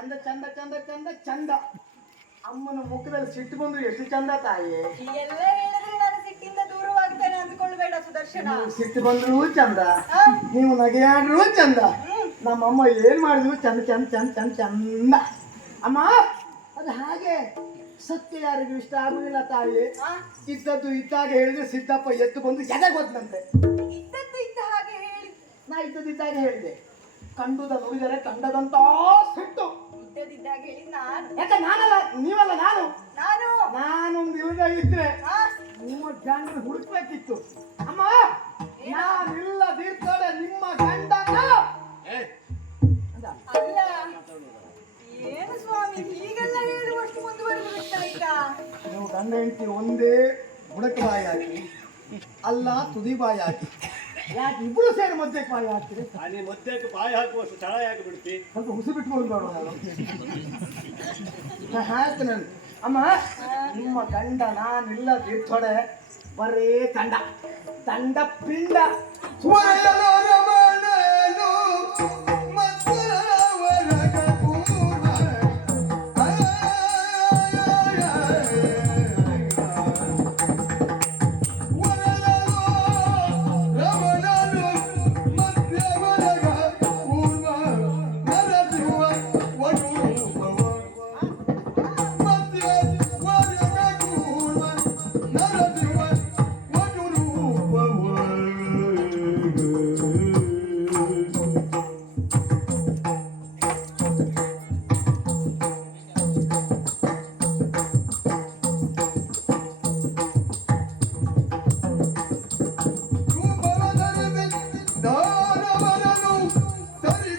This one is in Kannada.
ಚಂದ ಚಂದ ಚಂದ ಚಂದ ಚಂದ. ಅಮ್ಮನ ಮುಖದಲ್ಲಿ ಸಿಟ್ಟು ಬಂದ್ರು ಎಷ್ಟು ಚಂದ ತಾಯಿ? ಎಲ್ಲ ಹೇಳಿದ್ರೆ ನಾನು ಸಿಟ್ಟಿಂದ ದೂರವಾಗ್ತೇನೆ ಅಂದ್ಕೊಳ್ಬೇಡ ಸುದರ್ಶನ. ನೀವು ಸಿಟ್ಟು ಬಂದ್ರು ಚಂದ? ನೀವು ನಗೆಯಾಡ್ರು ಚಂದ. ನಮ್ಮ ನಮ್ಮಮ್ಮ ಏನ್ ಮಾಡಿದ್ರು ಚಂದ ಚಂದ ಚಂದ ಚಂದ ಚಂದ. ಅಮ್ಮ ಅದು ಹಾಗೆ ಸತ್ಯ ಯಾರಿಗೂ ಇಷ್ಟ ಆಗುದಿಲ್ಲ ತಾಯಿ? ಇದ್ದದ್ದು ಇದ್ದಾಗ ಹೇಳಿದ್ರೆ ಸಿದ್ದಪ್ಪ ಎತ್ತು ಬಂದು ಎದೆ ಗೊತ್ತಂತೆ ಇದ್ದದ್ದು ಇದ್ದ ಹಾಗೆ ಹೇಳಿ. ನಾ ಇದ್ದದ್ದು ಇದ್ದಾಗ ಹೇಳಿದೆ. ಕಂಡುದ ನುಡಿದರೆ ಕಂಡದಂತ ಸಿಟ್ಟು. ಇದ್ದದಿದ್ದಾಗ ಹೇಳಿ ನಾನು. ಯಾಕೆ ನಾನಲ್ಲ? ನೀವಲ್ಲ ನಾನು? ನಾನು. ನಾನೊಂದು ಇಲ್ಲದ ಇದ್ರೆ ಆ? ನಿಮ್ಮ ಗಂಡ ಹುಡುಕ್ಬೇಕಿತ್ತು. ಅಮ್ಮ ನಾನಿಲ್ಲದಿರ್ತಡೆ ನಿಮ್ಮ ಗಂಡನ? ಏ. ಅಲ್ಲ. ಏನು ಸ್ವಾಮಿ ಹೀಗೆಲ್ಲ ಹೇಳುವಷ್ಟು ಮುಂದುವರೆದು ಬಿಟ್ಟಾಯ್ತಾ ನೀವು ಗಂಡ ಹೆಂಡತಿ ಒಂದೇ ಬುಡಕ ಬಾಯಿ ಹಾಕಿ ಅಲ್ಲ ತುದಿ ಬಾಯಿ ಹಾಕಿ ಯಾಕೆ ಇಬ್ರು ಸೇರಿ ಮಧ್ಯಕ್ಕೆ ಪಾಯ ಹಾಕ್ತೀರಿ? ಅಲ್ಲಿ ಮಧ್ಯಕ್ಕೆ ಬಾಯಿ ಹಾಕುವಷ್ಟು ಚಳ ಯಾಕೆ ಬಿಡ್ತಿ ಸ್ವಲ್ಪ ಉಸು ಬಿಟ್ಕೊಂಡು ನೋಡು ನಾನು ಹೇಳ್ತೇನೆ ನಾನು. ಅಮ್ಮ ನಿಮ್ಮ ಗಂಡ ನಾನಿಲ್ಲದಿರ್ತೊಡೆ ಬರೇ ತಂಡ. ತಂಡ ಪಿಂಡ. ಸುವರ್ಣದ